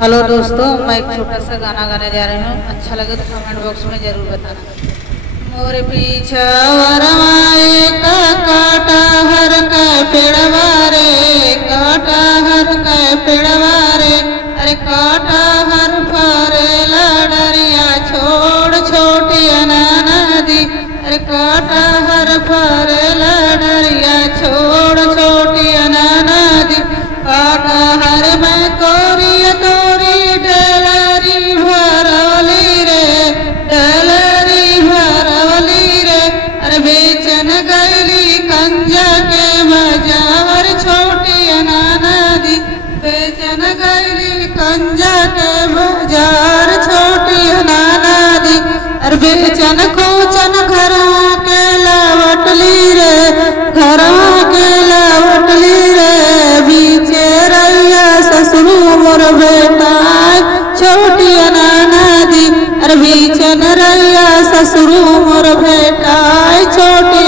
Hello दोस्तों, मैं एक छोटा सा गाना गाने जा रही हूँ। अच्छा लगे तो कमेंट बॉक्स में जरूर बताना। मोरे पीछा वरमाए का काटा हर का पेड़वा रे, काटा हर का पेड़वा रे, अरे काटा हर फारे लाडरिया छोड़ छोटी अनाना दी, अरे काटा हर फारे लाडरिया छोड़ छोटी अनाना दी, काटा हर मैं कोरिया तोरी डलरी भरवली रे, डलरी भरवली रे, अरे बेचन गैली कंजा के बाजार छोटी अनाना दी, बेचन गैली कंजा के बाजार छोटी अनाना दी, अरे बेचन कोचन घरा के लावटली रे, घरा के लावटली रे, बीचे रैया ससुरु मोर बेटा छोटी अनाना दी, अरे बीचन रैया ससुरु मोर बेटा छोटी